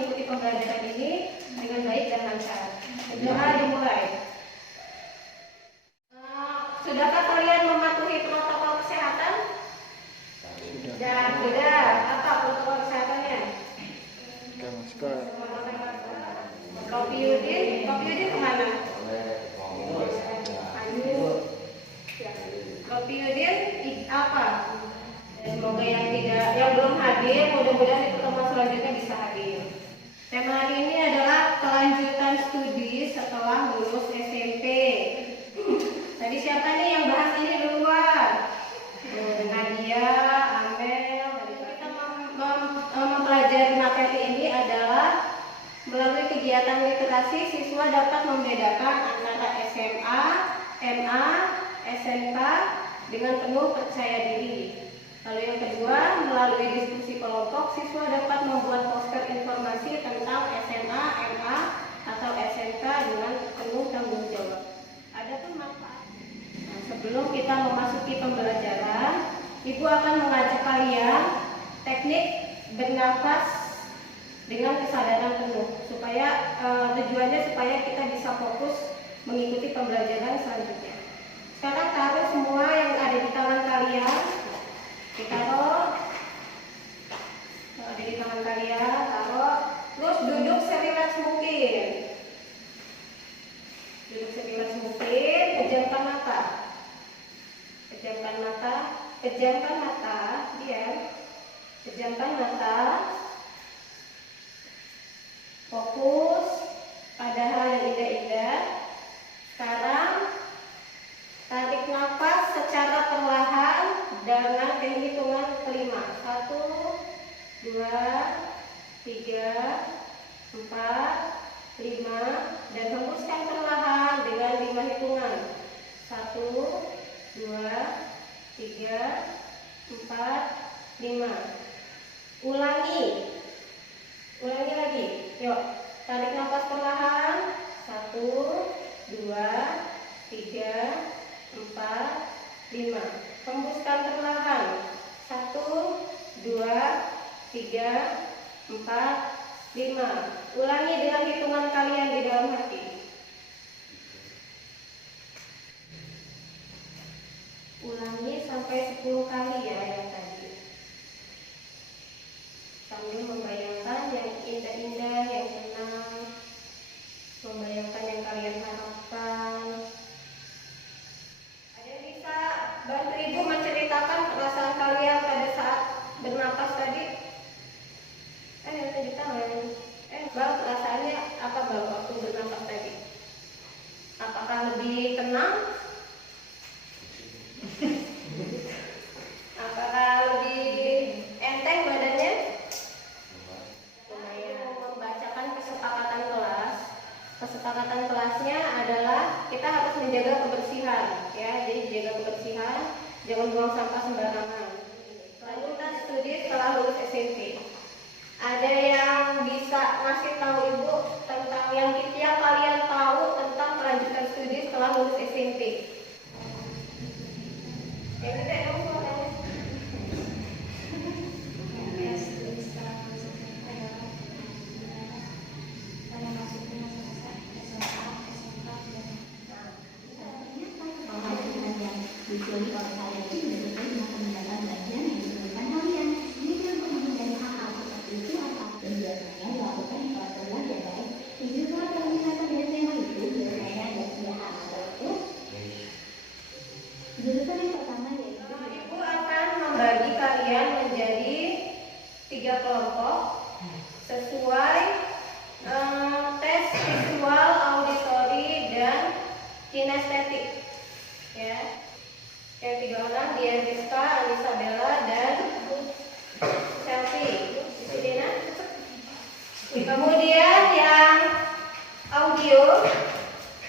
mengikuti pembelajaran ini dengan baik dan lancar. Berdoa dimulai. Sudahkah kalian mematuhi protokol kesehatan? Sudah. Apa protokol kesehatannya? Masker. Kopi Yudin kemana? Kopi Yudin apa? Semoga yang belum hadir, mudah-mudahan di pertemuan selanjutnya bisa hadir. Tema hari ini adalah kelanjutan studi setelah lulus SMP. Tadi siapa nih yang bahas ini duluan? Nadia, Amel. Kita mempelajari materi ini adalah melalui kegiatan literasi, siswa dapat membedakan antara SMA, MA, SMK dengan penuh percaya diri. Lalu yang kedua, melalui diskusi kelompok, siswa dapat membuat poster informasi tentang SMA, MA, atau SMK dengan penuh tanggung jawab. Adapun manfaat. Sebelum kita memasuki pembelajaran, Ibu akan mengajak kalian teknik bernafas dengan kesadaran penuh, supaya tujuannya supaya kita bisa fokus mengikuti pembelajaran selanjutnya. Sekarang taruh semua yang ada di tangan kalian. Ditaruh, ada di tangan kalian, taruh. Terus duduk serileks mungkin. Duduk serileks mungkin. Pejamkan mata. Pejamkan mata. Diam. Pejamkan mata. Fokus pada hal yang indah-indah. Sekarang tarik nafas secara perlahan dengan hitungan kelima. 1, 2, 3, 4, 5, dan hembuskan perlahan dengan 5 hitungan. 1, 2, 3, 4, 5. Ulangi lagi. Yuk, tarik nafas perlahan. 1, 2, 3, 4, 5. Hembuskan perlahan. 1, 2, 3, 4, 5. Ulangi dengan hitungan kalian di dalam hati. Ulangi sampai 10 kali ya yang tadi. Sambil membayangkan yang indah-indah, yang senang, membayangkan yang kalian harapkan. Ada yang bisa bantu Ibu menceritakan perasaan kalian pada saat bernapas tadi? Tunjuk tangan. Bang, perasaannya apa Bang waktu bernapas tadi? Apakah lebih tenang? Apakah lebih enteng badannya? Membacakan kesepakatan kelas. Kesepakatan kelasnya adalah kita harus menjaga kebersihan, ya. Jadi jaga kebersihan, jangan buang sampah sembarangan. Lanjutan studi setelah lulus SMP. Ada yang bisa ngasih tahu Ibu tentang yang kalian tahu tentang kelanjutan studi setelah lulus SMP? Yang kita dong suaranya. Kecuali kalau saya itu betul-betul menggunakan bagian yang diperlukan kalian. Ini kan menghindari hal-hal seperti itu apa? Dan biasanya dilakukan di kelas kelas ya guys. Dan juga kalau misalkan dari tema itu biasanya ada 3 hal itu. Jurusan yang pertama yaitu Ibu akan membagi kalian menjadi 3 kelompok sesuai tes visual, auditori, dan kinestetik. Ya. Yang 3 orang, Dian Rizka, Anissa Bella, dan Chelsea. Di sini nah. Kemudian yang audio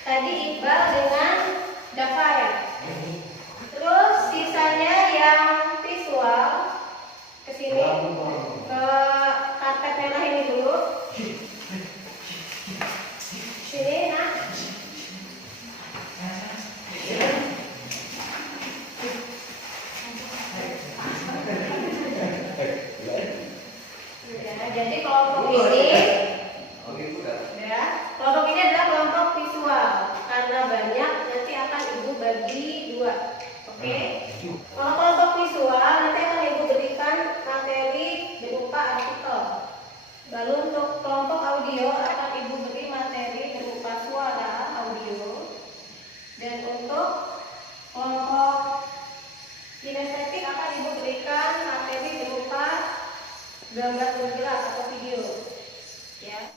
tadi Iqbal dengan Dafaya. Terus sisanya yang visual ke sini, ke karpet merah ini dulu. Sini nah. Jadi kelompok ini gambar penggerak atau video. Ya.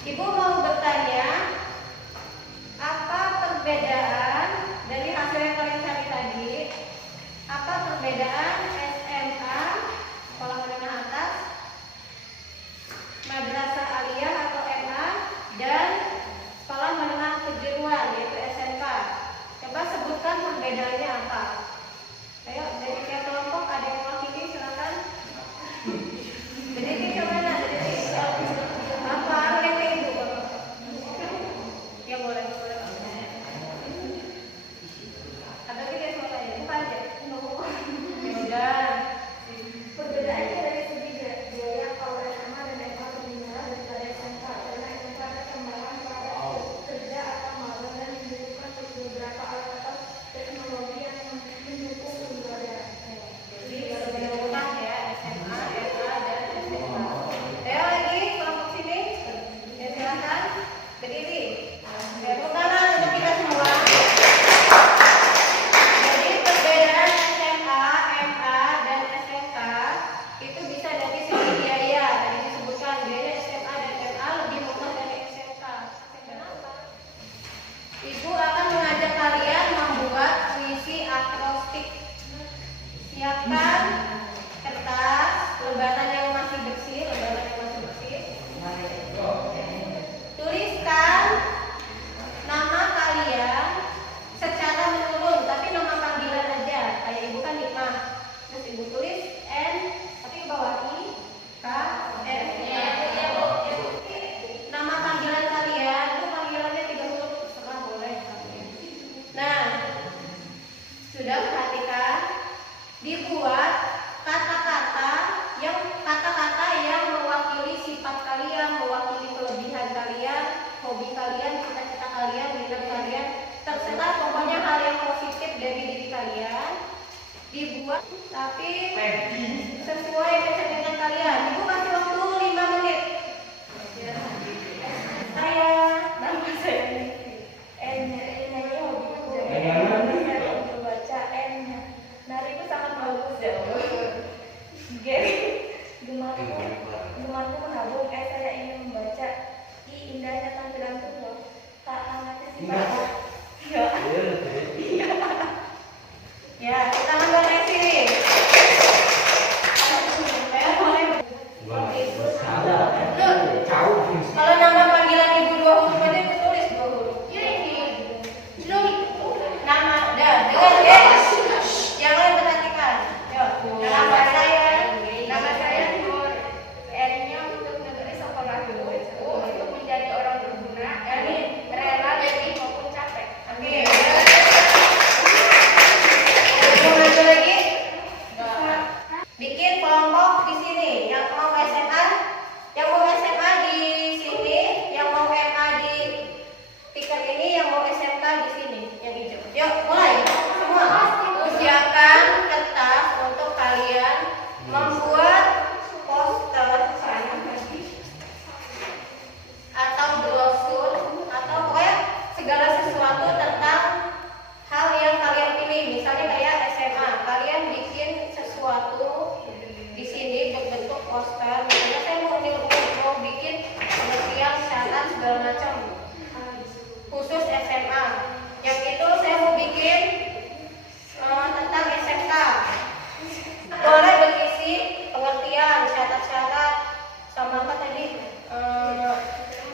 Ibu mau bertanya, apa perbedaan dari hasil yang kalian cari tadi? Apa perbedaan SMA sekolah menengah atas, madrasah aliyah atau MA, dan sekolah menengah kejuruan yaitu SMK? Coba sebutkan perbedaannya apa? Ayo dari tiap kelompok ada yang mewakili, silakan. Jadi coba ada apa yang kayak ibu?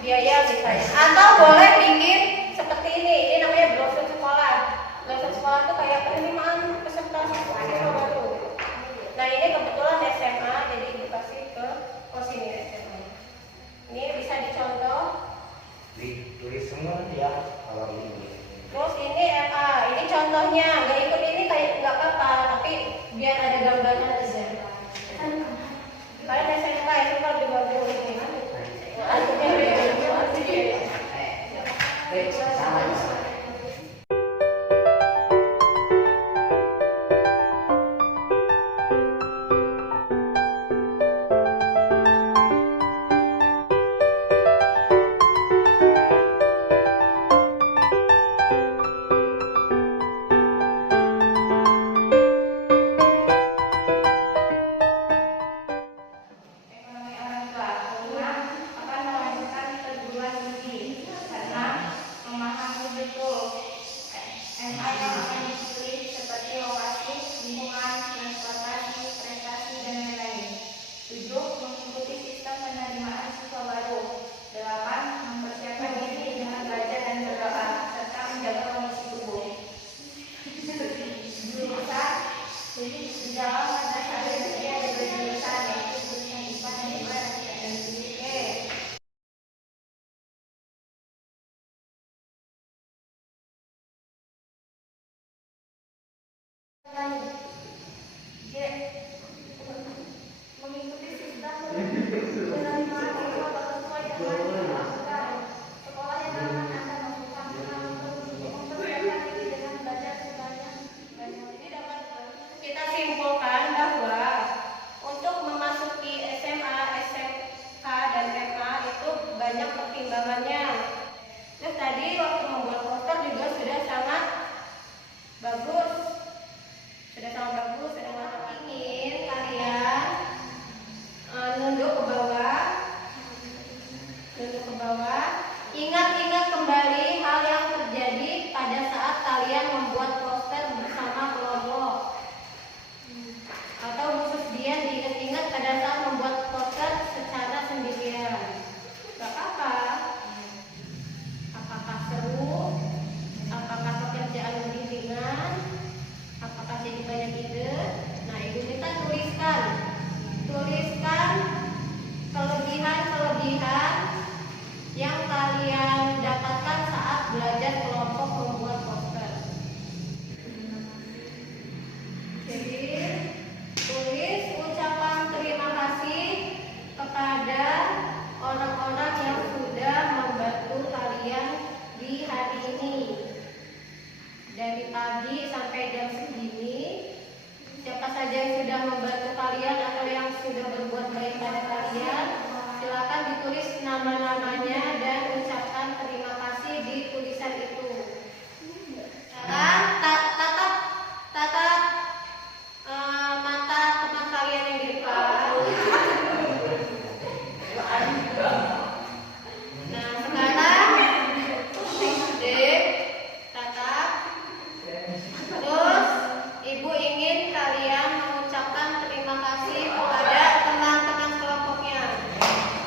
biaya misalnya. Atau boleh bikin seperti ini namanya brosur sekolah. Brosur sekolah itu kayak penerimaan peserta siswa baru. Nah ini kebetulan SMA, jadi dikasih ke sini SMA. Ini bisa dicontoh. Ditulis semua ya kalau ini. Terus ini MA, ini contohnya, nggak ikut ini kayak nggak apa-apa, tapi biar ada gambaran aja. Kalian SMK lebih bagus ini. Mengikuti sistem penerimaan siswa sesuai dengan sekolah yang akan Anda masukkan mempersiapkan diri dengan belajar sebanyak. Jadi dapat kita simpulkan bahwa untuk memasuki SMA, SMK dan MA itu banyak pertimbangannya. Terus tadi waktu membuat poster juga sudah sangat bagus. Sudah ingin kalian nunduk ke bawah, ingat-ingat kembali hal yang terjadi pada saat kalian membuat poster bersama kelompok, atau khusus dia diingat-ingat pada saat membuat poster secara sendirian. Gak apa-apa. Apakah seru? Apakah pekerjaan lebih ringan? Apakah jadi banyak ide? Nah, Ibu minta tuliskan kelebihan-kelebihan yang kalian dapatkan saat belajar kelompok membuat poster. Jadi, tulis ucapan terima kasih kepada orang-orang yang sudah membantu kalian di hari ini. Dari pagi sampai jam segini, siapa saja yang sudah membantu kalian atau yang sudah berbuat baik pada kalian, silakan ditulis nama-namanya dan ucapkan terima kasih di tulisan itu. Tatap mata teman kalian yang di depan. Nah, sekarang tatap. Terus Ibu ingin kalian mengucapkan terima kasih kepada teman-teman kelompoknya.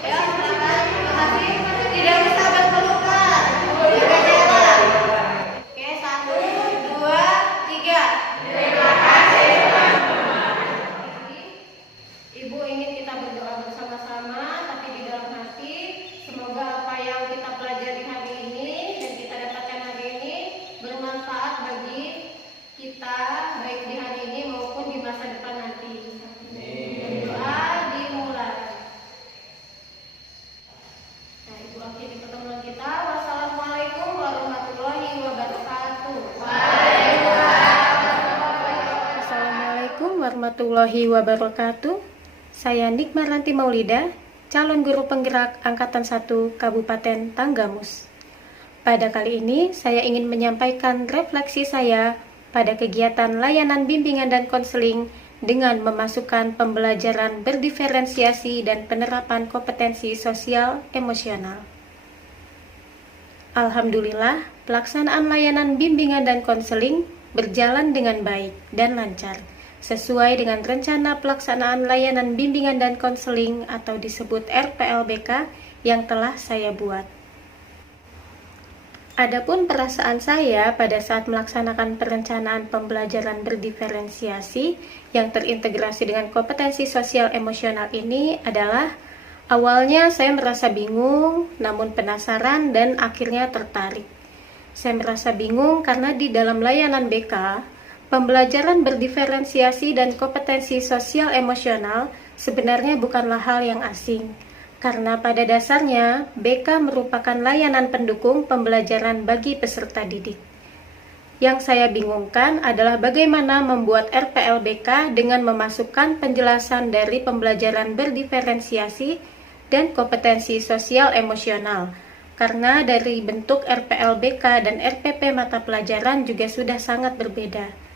Ya, silakan. Terima kasih. Tidak usah berpelukan. Jaga jarak. Oke, 1, 2, 3. Terima kasih. Ibu ingin kita berdoa bersama-sama, tapi di dalam hati semoga apa yang kita pelajari hari ini dan kita dapatkan hari ini bermanfaat bagi kita baik di hari ini maupun di masa depan nanti. Doa dimulai. Nah, Ibu akhiri pertemuan kita. Wassalamualaikum warahmatullahi wabarakatuh. Assalamualaikum warahmatullahi wabarakatuh. Saya Nikma Ranti Maulida, calon guru penggerak Angkatan 1 Kabupaten Tanggamus. Pada kali ini saya ingin menyampaikan refleksi saya pada kegiatan layanan bimbingan dan konseling dengan memasukkan pembelajaran berdiferensiasi dan penerapan kompetensi sosial emosional. Alhamdulillah, pelaksanaan layanan bimbingan dan konseling berjalan dengan baik dan lancar, sesuai dengan rencana pelaksanaan layanan bimbingan dan konseling atau disebut RPLBK yang telah saya buat. Adapun perasaan saya pada saat melaksanakan perencanaan pembelajaran berdiferensiasi yang terintegrasi dengan kompetensi sosial emosional ini adalah awalnya saya merasa bingung, namun penasaran dan akhirnya tertarik. Saya merasa bingung karena di dalam layanan BK, pembelajaran berdiferensiasi dan kompetensi sosial emosional sebenarnya bukanlah hal yang asing. Karena pada dasarnya, BK merupakan layanan pendukung pembelajaran bagi peserta didik. Yang saya bingungkan adalah bagaimana membuat RPLBK dengan memasukkan penjelasan dari pembelajaran berdiferensiasi dan kompetensi sosial emosional. Karena dari bentuk RPLBK dan RPP mata pelajaran juga sudah sangat berbeda.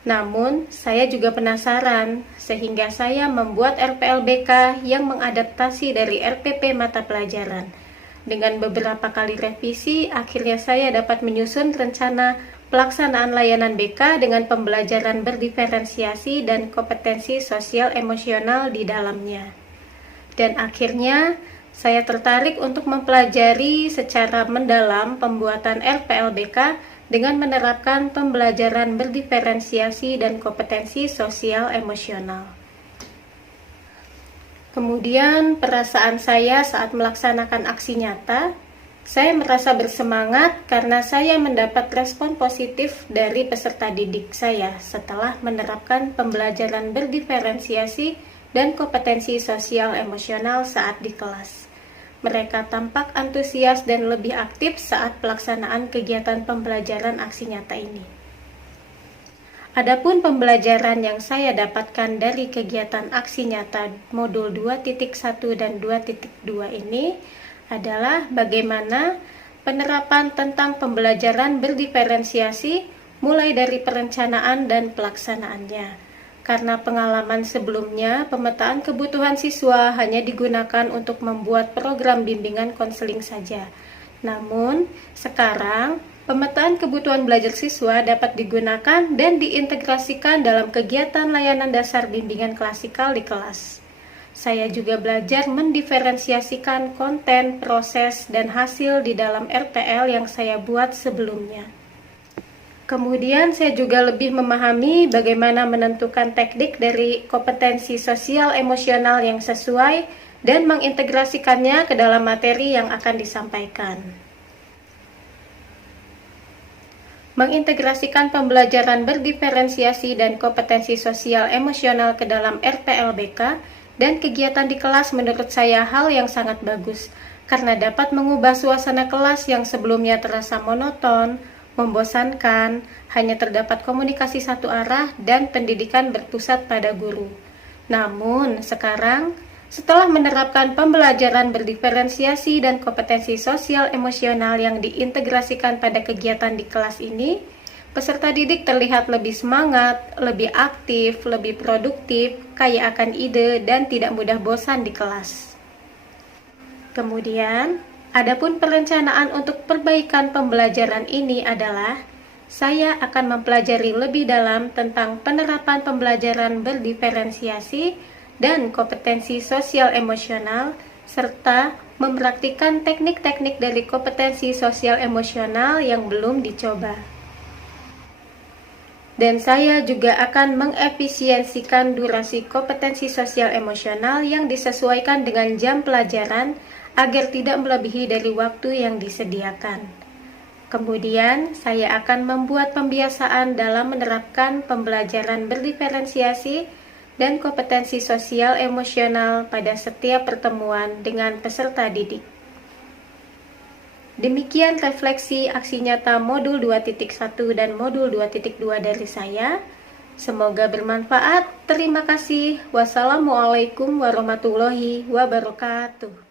Namun, saya juga penasaran, sehingga saya membuat RPLBK yang mengadaptasi dari RPP mata pelajaran. Dengan beberapa kali revisi, akhirnya saya dapat menyusun rencana pelaksanaan layanan BK dengan pembelajaran berdiferensiasi dan kompetensi sosial emosional di dalamnya. Dan akhirnya, saya tertarik untuk mempelajari secara mendalam pembuatan RPLBK dengan menerapkan pembelajaran berdiferensiasi dan kompetensi sosial emosional. Kemudian perasaan saya saat melaksanakan aksi nyata, saya merasa bersemangat karena saya mendapat respon positif dari peserta didik saya setelah menerapkan pembelajaran berdiferensiasi dan kompetensi sosial emosional saat di kelas. Mereka tampak antusias dan lebih aktif saat pelaksanaan kegiatan pembelajaran aksi nyata ini. Adapun pembelajaran yang saya dapatkan dari kegiatan aksi nyata modul 2.1 dan 2.2 ini adalah bagaimana penerapan tentang pembelajaran berdiferensiasi mulai dari perencanaan dan pelaksanaannya. Karena pengalaman sebelumnya, pemetaan kebutuhan siswa hanya digunakan untuk membuat program bimbingan konseling saja. Namun, sekarang pemetaan kebutuhan belajar siswa dapat digunakan dan diintegrasikan dalam kegiatan layanan dasar bimbingan klasikal di kelas. Saya juga belajar mendiferensiasikan konten, proses, dan hasil di dalam RPL yang saya buat sebelumnya. Kemudian saya juga lebih memahami bagaimana menentukan teknik dari kompetensi sosial emosional yang sesuai dan mengintegrasikannya ke dalam materi yang akan disampaikan. Mengintegrasikan pembelajaran berdiferensiasi dan kompetensi sosial emosional ke dalam RPLBK dan kegiatan di kelas menurut saya hal yang sangat bagus, karena dapat mengubah suasana kelas yang sebelumnya terasa monoton, membosankan, hanya terdapat komunikasi satu arah dan pendidikan berpusat pada guru. Namun, sekarang, setelah menerapkan pembelajaran berdiferensiasi dan kompetensi sosial emosional yang diintegrasikan pada kegiatan di kelas ini, peserta didik terlihat lebih semangat, lebih aktif, lebih produktif, kaya akan ide, dan tidak mudah bosan di kelas. Kemudian, adapun perencanaan untuk perbaikan pembelajaran ini adalah saya akan mempelajari lebih dalam tentang penerapan pembelajaran berdiferensiasi dan kompetensi sosial emosional serta mempraktikkan teknik-teknik dari kompetensi sosial emosional yang belum dicoba. Dan saya juga akan mengefisiensikan durasi kompetensi sosial emosional yang disesuaikan dengan jam pelajaran agar tidak melebihi dari waktu yang disediakan. Kemudian, saya akan membuat pembiasaan dalam menerapkan pembelajaran berdiferensiasi dan kompetensi sosial emosional pada setiap pertemuan dengan peserta didik. Demikian refleksi aksi nyata modul 2.1 dan modul 2.2 dari saya. Semoga bermanfaat. Terima kasih. Wassalamualaikum warahmatullahi wabarakatuh.